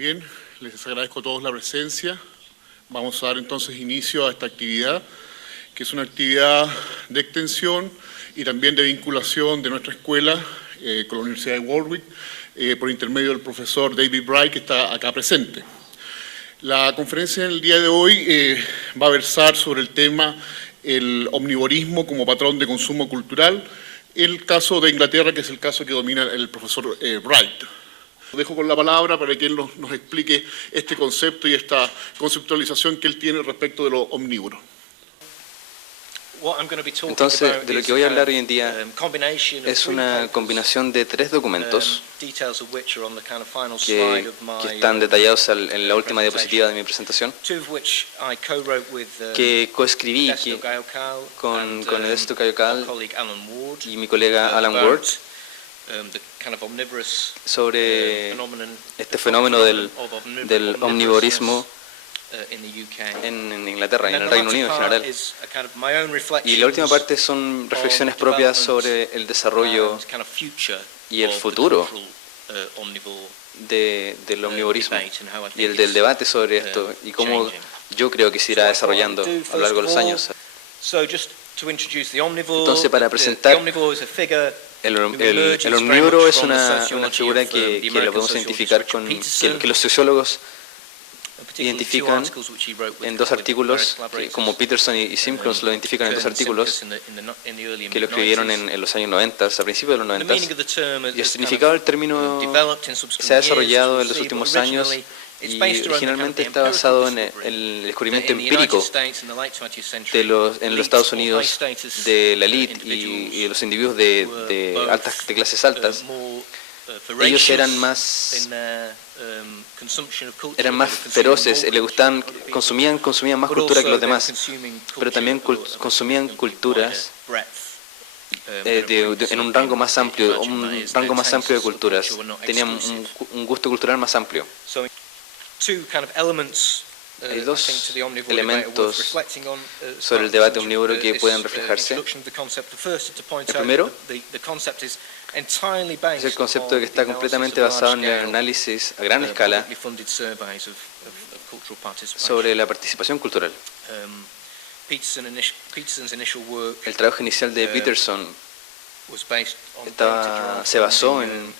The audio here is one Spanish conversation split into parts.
Bien, les agradezco a todos la presencia. Vamos a dar entonces inicio a esta actividad, que es una actividad de extensión y también de vinculación de nuestra escuela con la Universidad de Warwick, por intermedio del profesor David Bright, que está acá presente. La conferencia del día de hoy va a versar sobre el tema el omnivorismo como patrón de consumo cultural, el caso de Inglaterra, que es el caso que domina el profesor Bright. Dejo con la palabra para que él nos explique este concepto y esta conceptualización que él tiene respecto de lo omnívoro. Entonces, de lo que voy a hablar hoy en día es una combinación de tres documentos que están detallados en la última diapositiva de mi presentación, que coescribí con Edesto Kayokal y mi colega Alan Ward, sobre este fenómeno del omnivorismo en Inglaterra y en el Reino Unido en general. Y la última parte son reflexiones propias sobre el desarrollo y el futuro del omnivorismo y el del debate sobre esto y cómo yo creo que se irá desarrollando a lo largo de los años. Entonces, para presentar, el omnívoro es una figura que la podemos identificar que los sociólogos identifican en dos artículos, como Peterson y Simkins lo identifican en dos artículos que lo escribieron en los años 90, a principios de los 90. Y el significado del término se ha desarrollado en los últimos años y originalmente está basado en el descubrimiento empírico en los Estados Unidos de la élite y de los individuos de clases altas. Ellos eran más feroces, les gustaban, consumían más cultura que los demás, pero también consumían culturas en un rango más amplio, de culturas. Tenían un gusto cultural más amplio. Hay dos elementos sobre el debate omnívoro que pueden reflejarse. El primero es el concepto de que está completamente basado en el análisis a gran escala sobre la participación cultural. El trabajo inicial de Peterson se basó en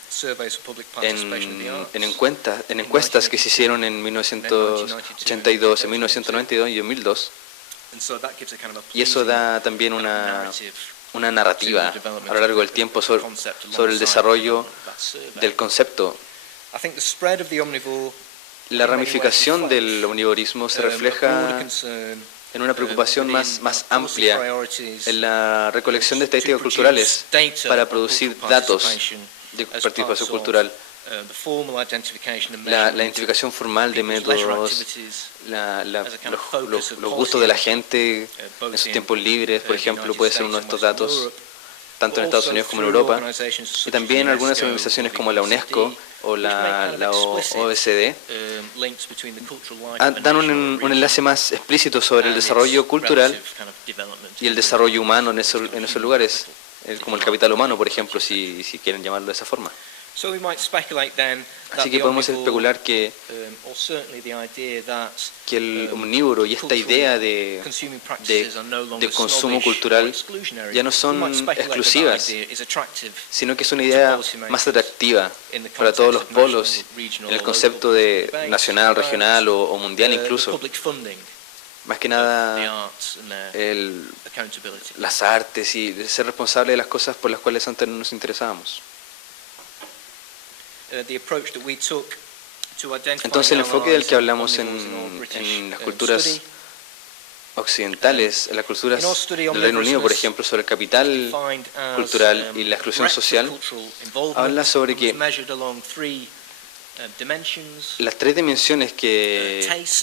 encuestas que se hicieron en 1982, en 1992 y en 2002. Y eso da también una narrativa a lo largo del tiempo sobre el desarrollo del concepto. La ramificación del omnivorismo se refleja en una preocupación más amplia en la recolección de estadísticas culturales para producir datos de participación cultural. La identificación formal de métodos, los gustos de la gente en sus tiempos libres, por ejemplo, puede ser uno de estos datos, tanto en Estados Unidos como en Europa, y también algunas organizaciones como la UNESCO o la OECD dan un enlace más explícito sobre el desarrollo cultural y el desarrollo humano en esos lugares, como el capital humano, por ejemplo, si quieren llamarlo de esa forma. Así que podemos especular que el omnívoro y esta idea de consumo cultural ya no son exclusivas, sino que es una idea más atractiva para todos los polos, en el concepto de nacional, regional o mundial incluso. Más que nada las artes y de ser responsable de las cosas por las cuales antes no nos interesábamos. Entonces el enfoque del que hablamos en las culturas occidentales, en las culturas del Reino Unido, por ejemplo, sobre el capital cultural y la exclusión social, habla sobre que las tres dimensiones que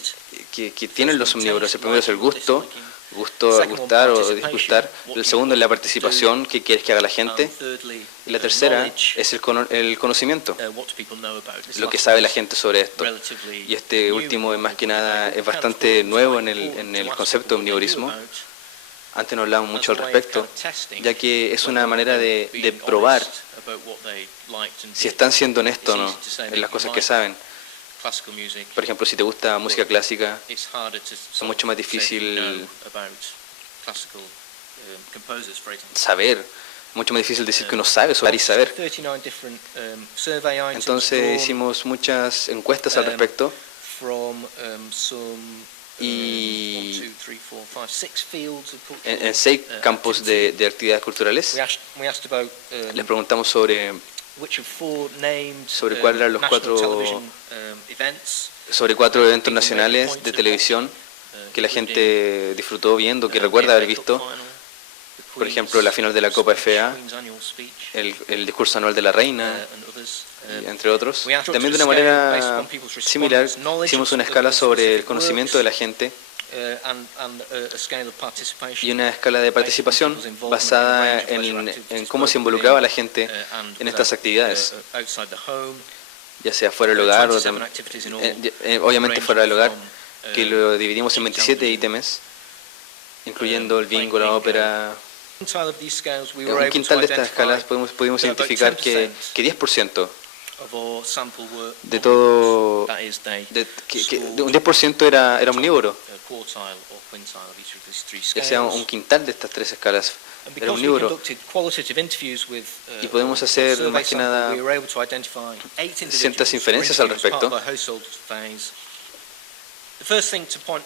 tienen los omnívoros: el primero es el gusto, gustar o disgustar; el segundo es la participación, qué quieres que haga la gente; y la tercera es el conocimiento, lo que sabe la gente sobre esto. Y este último, más que nada, es bastante nuevo en el concepto de omnivorismo. Antes no hablábamos mucho al respecto, ya que es una manera de probar si están siendo honestos o no en las cosas que saben. Por ejemplo, si te gusta música clásica, es mucho más difícil saber, mucho más difícil decir que uno sabe sobre y saber. Entonces hicimos muchas encuestas al respecto y en 6 campos de actividades culturales les preguntamos sobre cuáles eran los 4 eventos nacionales de televisión que la gente disfrutó viendo, que recuerda haber visto. Por ejemplo, la final de la Copa FA, el discurso anual de la reina, entre otros. También de una manera similar hicimos una escala sobre el conocimiento de la gente y una escala de participación basada en cómo se involucraba la gente en estas actividades, ya sea fuera del hogar o obviamente fuera del hogar, que lo dividimos en 27 ítems, incluyendo el bingo, la ópera. Un quintal de estas escalas pudimos identificar que 10% de todo, un 10% era omnívoro, ya sea un quintal de estas 3 escalas era omnívoro. Y podemos hacer más que nada ciertas inferencias al respecto.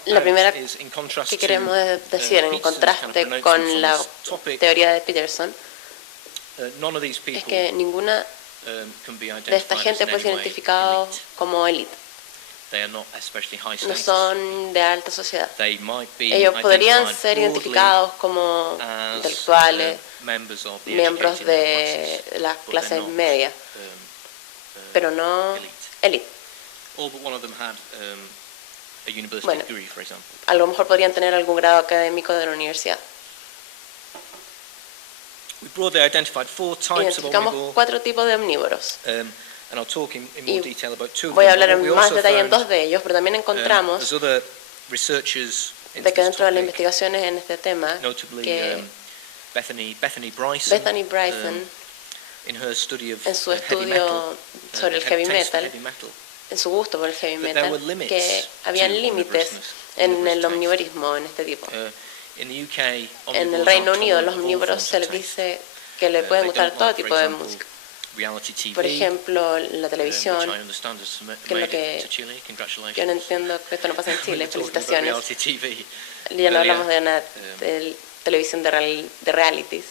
La primera que queremos decir en contraste con la teoría de Peterson es que ninguna de esta gente puede ser identificada como élite. No son de alta sociedad. Ellos podrían ser identificados como intelectuales, miembros de las clases medias, pero no élite. Bueno, a lo mejor podrían tener algún grado académico de la universidad. Identificamos 4 tipos de omnívoros. Y voy a hablar en más detalle en 2 de ellos, pero también encontramos de que dentro de las investigaciones en este tema, que Bethany Bryson, en su estudio sobre el heavy metal, en su gusto por el heavy metal, que habían límites en el omnivorismo en este tipo. En el Reino Unido, a los omnívoros se les dice que le pueden gustar todo tipo de música. Por ejemplo, la televisión, que es lo que yo no entiendo que esto no pasa en Chile. Felicitaciones. Ya no hablamos de una televisión de realities.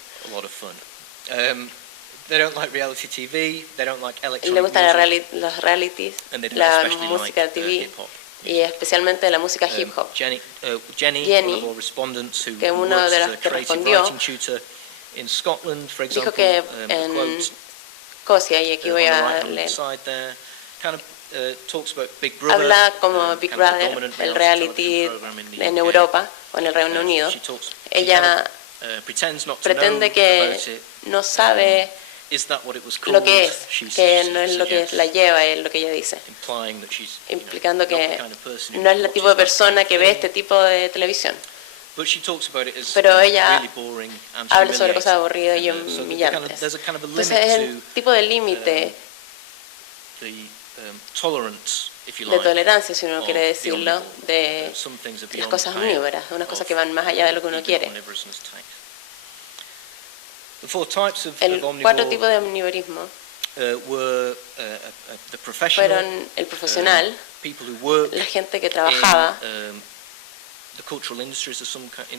Le gustan los realities, la música de TV y especialmente la música hip hop. Jenny, que es uno de los que respondió, dijo que en Escocia, y aquí voy a leer, habla como Big Brother, el reality en Europa o en el Reino Unido. Ella pretende que no sabe lo que es, que no es lo que la lleva, es lo que ella dice, implicando que no es el tipo de persona que ve este tipo de televisión. Pero ella habla sobre cosas aburridas y humillantes. Entonces es el tipo de límite de tolerancia, si uno quiere decirlo, de las cosas omnívoras, unas cosas que van más allá de lo que uno quiere. El 4 tipos de omnivorismo fueron el profesional, la gente que trabajaba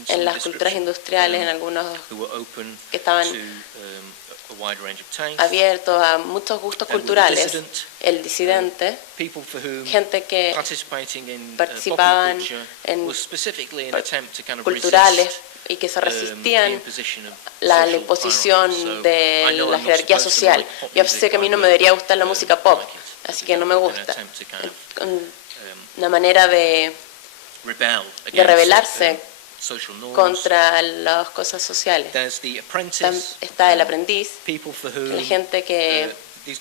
en las culturas industriales, en algunos que estaban abiertos a muchos gustos culturales, el disidente, gente que participaban en culturales y que se resistían a la imposición de la jerarquía social. Yo sé que a mí no me debería gustar la música pop, así que no me gusta. Una manera de rebelarse contra las cosas sociales. Está el aprendiz, la gente que es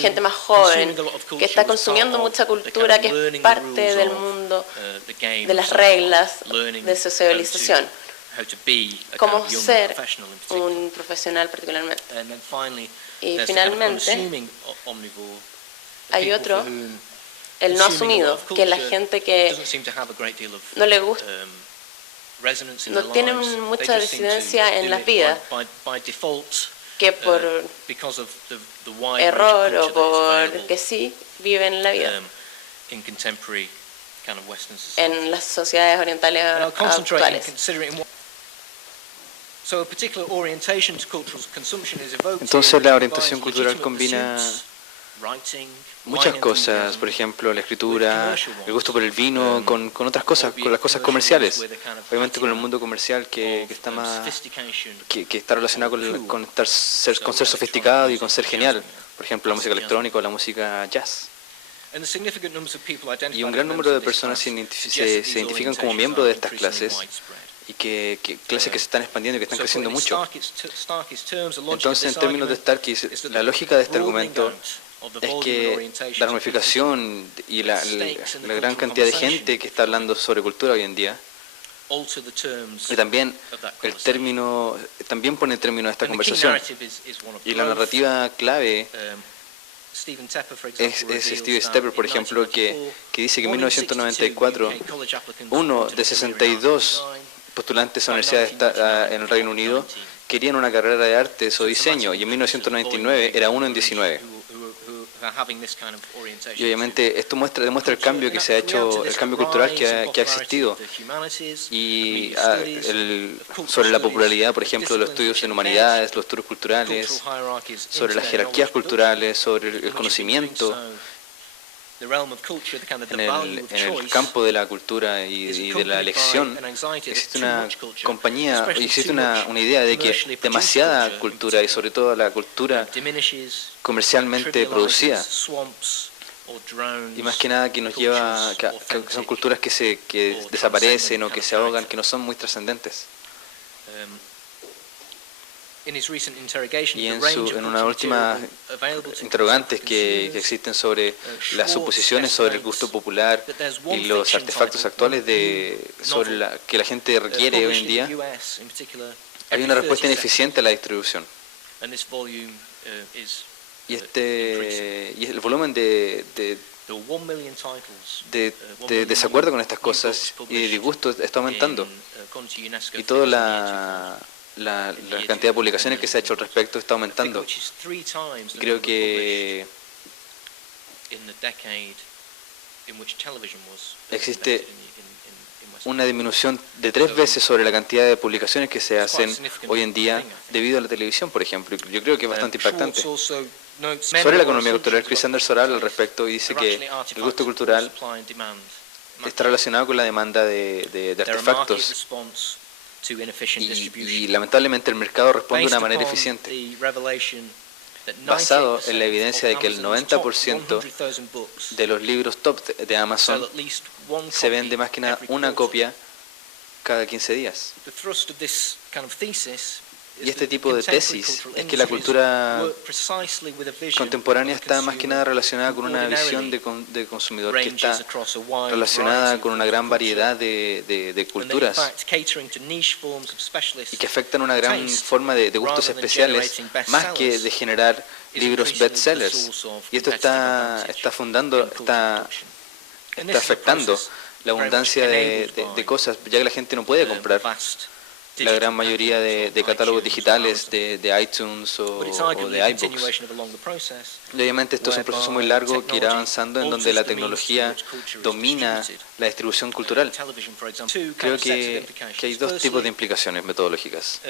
gente más joven, que está consumiendo mucha cultura, que es parte del mundo de las reglas de socialización, cómo ser un profesional particularmente. Y finalmente, Hay otro, el no asumido, que la gente que no le gusta, no tiene mucha residencia en las vidas, que por error o por que sí viven en la vida en las sociedades orientales actuales. Entonces la orientación cultural combina muchas cosas, por ejemplo, la escritura, el gusto por el vino, con otras cosas, con las cosas comerciales. Obviamente con el mundo comercial que está más, que está relacionado con ser sofisticado y con ser genial. Por ejemplo, la música electrónica o la música jazz. Y un gran número de personas se identifican como miembros de estas clases, y clases que se están expandiendo y que están creciendo mucho. Entonces, en términos de Starkis, la lógica de este argumento es que la ramificación y la gran cantidad de gente que está hablando sobre cultura hoy en día, y también el término, también pone el término de esta conversación. Y la narrativa clave es Steve Tepper, por ejemplo, que dice que en 1994 uno de 62 postulantes a universidades en el Reino Unido querían una carrera de artes o diseño, y en 1999 era uno en 19. Y obviamente esto demuestra el cambio que se ha hecho, el cambio cultural que ha existido, y sobre la popularidad, por ejemplo, de los estudios en humanidades, los estudios culturales, sobre las jerarquías culturales, sobre el conocimiento. En el campo de la cultura y de la elección existe una compañía, existe una idea de que demasiada cultura, y sobre todo la cultura comercialmente producida, y más que nada que nos lleva, que son culturas que desaparecen o que se ahogan, que no son muy trascendentes. Y en una última interrogantes que existen sobre las suposiciones sobre el gusto popular y los artefactos actuales que la gente requiere hoy en día, hay una respuesta ineficiente a la distribución. Y el volumen de desacuerdo con estas cosas y de disgusto está aumentando. Y toda la cantidad de publicaciones que se ha hecho al respecto está aumentando. Y creo que existe una disminución de 3 veces sobre la cantidad de publicaciones que se hacen hoy en día debido a la televisión, por ejemplo. Yo creo que es bastante impactante. Sobre la economía cultural, Chris Anderson habla al respecto y dice que el gusto cultural está relacionado con la demanda de artefactos. Y lamentablemente el mercado responde de una manera eficiente, basado en la evidencia de que el 90% de los libros top de Amazon se vende más que nada una copia cada 15 días. Y este tipo de tesis es que la cultura contemporánea está más que nada relacionada con una visión de consumidor que está relacionada con una gran variedad de culturas y que afectan una gran forma de gustos especiales, más que de generar libros bestsellers. Y esto está afectando la abundancia de cosas, ya que la gente no puede comprar la gran mayoría de catálogos digitales de iTunes o de iBooks. Y obviamente esto es un proceso muy largo que irá avanzando, en donde la tecnología domina la distribución cultural. Creo que hay 2 tipos de implicaciones metodológicas.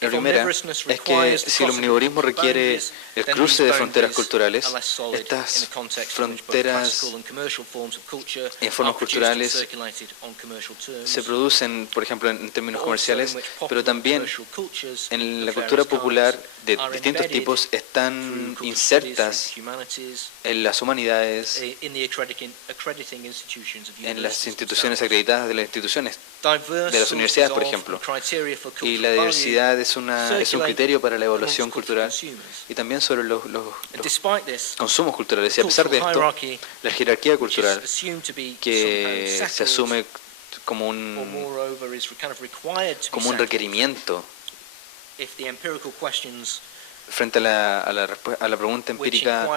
La primera es que si el omnivorismo requiere el cruce de fronteras culturales, estas fronteras en formas culturales se producen, por ejemplo, en términos comerciales, pero también en la cultura popular de distintos tipos están insertas en las humanidades, en las instituciones acreditadas de las instituciones, de las universidades, por ejemplo. Y la diversidad es un criterio para la evaluación cultural y también sobre los consumos culturales. Y a pesar de esto, la jerarquía cultural, que se asume como un frente a la pregunta empírica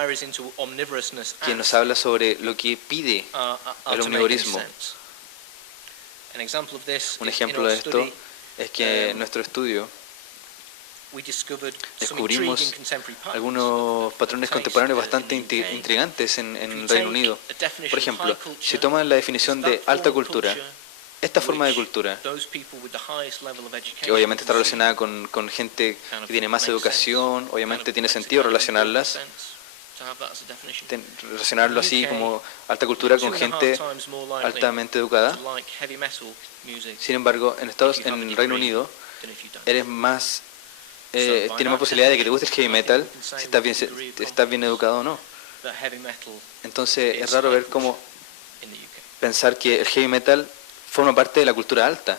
que nos habla sobre lo que pide el omnivorismo. Un ejemplo de esto es que en nuestro estudio descubrimos algunos patrones contemporáneos bastante intrigantes en el Reino Unido. Por ejemplo, si toman la definición de alta cultura, esta forma de cultura, que obviamente está relacionada con gente que tiene más educación, obviamente tiene sentido relacionarlo así como alta cultura con gente altamente educada. Sin embargo, en el Reino Unido tienes más posibilidad de que te guste el heavy metal si estás bien educado o no. Entonces es raro ver cómo pensar que el heavy metal forma parte de la cultura alta,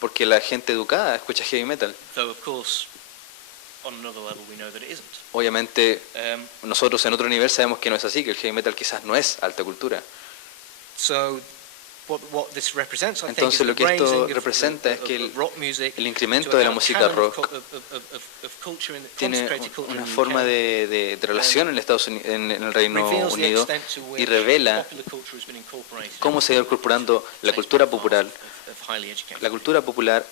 porque la gente educada escucha heavy metal. Obviamente, nosotros en otro nivel sabemos que no es así, que el heavy metal quizás no es alta cultura. Entonces lo que esto representa es que el incremento de la música rock tiene una forma de relación en el Reino Unido y revela cómo se ha ido incorporando la cultura popular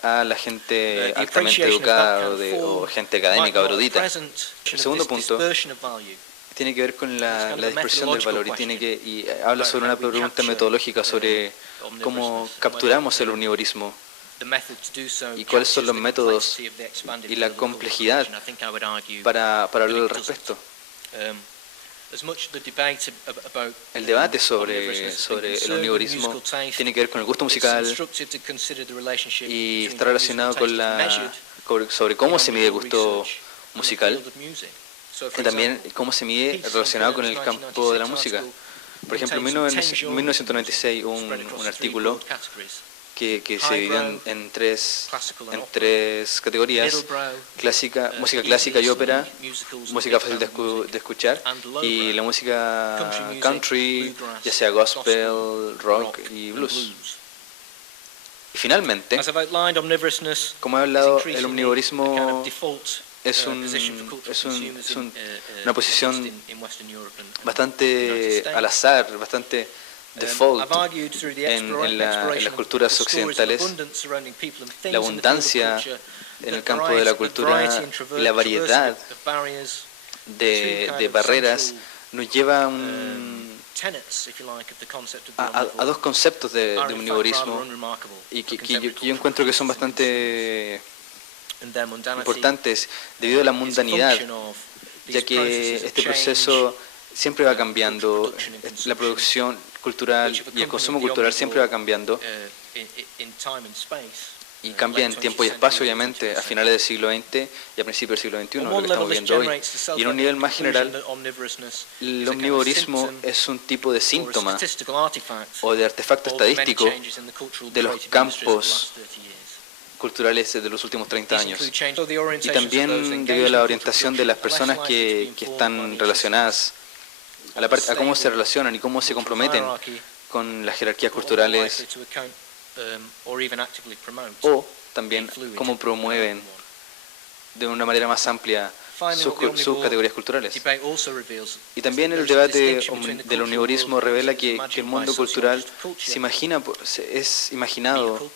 a la gente altamente educada o gente académica o erudita. El segundo punto tiene que ver con la dispersión del valor y habla sobre una pregunta metodológica sobre cómo capturamos el omnivorismo y cuáles son los métodos y la complejidad para hablar al respecto. El debate sobre el omnivorismo tiene que ver con el gusto musical y está relacionado sobre cómo se mide el gusto musical y también cómo se mide relacionado con el campo de la música. Por ejemplo, en 1996 hubo un artículo que se dividió en tres categorías: música clásica y ópera, música fácil de escuchar, y la música country, ya sea gospel, rock y blues. Y finalmente, como he hablado, el omnivorismo es una posición bastante al azar, bastante default en las culturas occidentales. La abundancia en el campo de la cultura y la variedad de barreras nos lleva a dos conceptos de omnivorismo y que yo encuentro que son bastante importantes debido a la mundanidad, ya que este proceso siempre va cambiando, la producción cultural y el consumo cultural siempre va cambiando y cambia en tiempo y espacio, obviamente, a finales del siglo XX y a principios del siglo XXI, lo que estamos viendo hoy. Y en un nivel más general, el omnivorismo es un tipo de síntoma o de artefacto estadístico de los campos culturales de los últimos 30 años. Y también debido a la orientación de las personas que están relacionadas, a cómo se relacionan y cómo se comprometen con las jerarquías culturales, o también cómo promueven de una manera más amplia sus categorías culturales. Y también el debate del omnivorismo revela que el mundo cultural es imaginado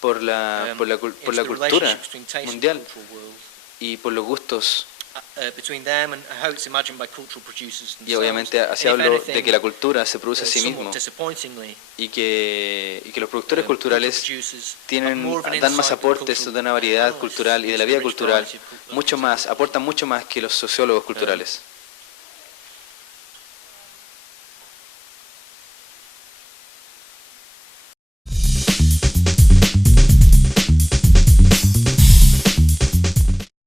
por la cultura mundial y por los gustos. Y obviamente así hablo de que la cultura se produce a sí mismo y que los productores culturales dan más aportes de una variedad cultural y de la vida cultural, aportan mucho más que los sociólogos culturales.